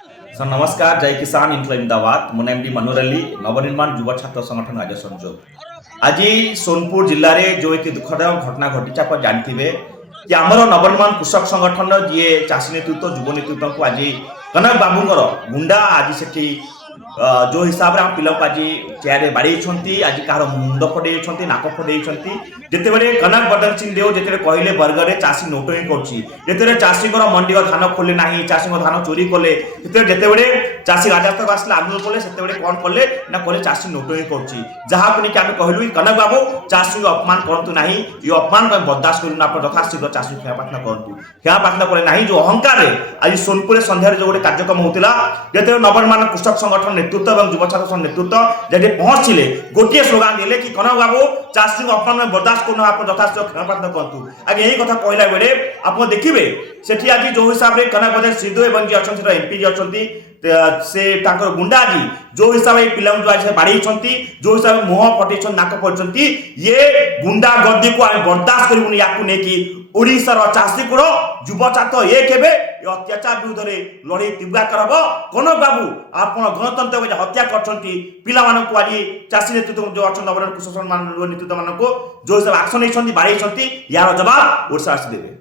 Sir नमस्कार, जय किसान इनकलाइंदाबाद मुन एमडी मनोहर अली नवनिर्माण युवा छात्र संगठन आज संजोग आज सोनपुर जिले में जो एक दुखद घटना घटी आप जानते कि आमर नवनिर्माण कृषक संगठन जी चाषी नेतृत्व युव नेतृत्व को आज कनक बाबूर गुंडा आज से जो हिसाब से आम पिला को आज चेयर बाड़ी आज कहार मुंड फटे नाक फटे जितेबाला कनक बदन सिंह देव जिते कहले बर्गर चाषी नोटई कर चाषी मंडी धान खोले ना चाषी धान चोरी कले जितेबाला चाषी राजस्व आसला आंदोलन कले से कौन कले ना कले चाषी नोटई कर लेकिन कहलु कनक बाबू चाषी अपमान करूँ ना ये अपमान बर्दाश्त करूँ आप यथाशीघ्र चाषी क्षमा प्रार्थना करूँ क्षमा प्रार्थना कले ना जो अहंकार आज सोनपुर सन्धार जो गोटे कार्यक्रम होता जिते नवनिर्माण कृषक संगठन नेतृत्व और युवा छात्र नेतृत्व जब पहुंचले गोटे स्लोगान दिले कि कनक बाबू चाषी अपमान बर्दाश्त करूँ आप यथाशीघ्र क्षमा प्रार्थना करूँ आगे यही कथा कहला बेले आप देखिए सेठी आज जो हिसाब से कनक बजाय सिद्धू एवं जी अच्छा एमपी जी अच्छा से गुंडा आज जो हिसाब से पिला आज बाड़ी जो हिसाब से मुह फटे नाक फटे ये गुंडा गर्दी को आम बर्दाश्त करूँ या ओडिशार चाषी गुण युव छात्र एक हे अत्याचार विरुद्ध में लड़े तीव्र करब कनक बाबू आप गणतंत्र हत्या कर पिला आज चाषी नेतृत्व जो अच्छा नवनिर्माण कृषक नेतृत्व मान जो हिसाब से आक्शन नहीं बाड़ी यार जवाब ओडिशा देवे।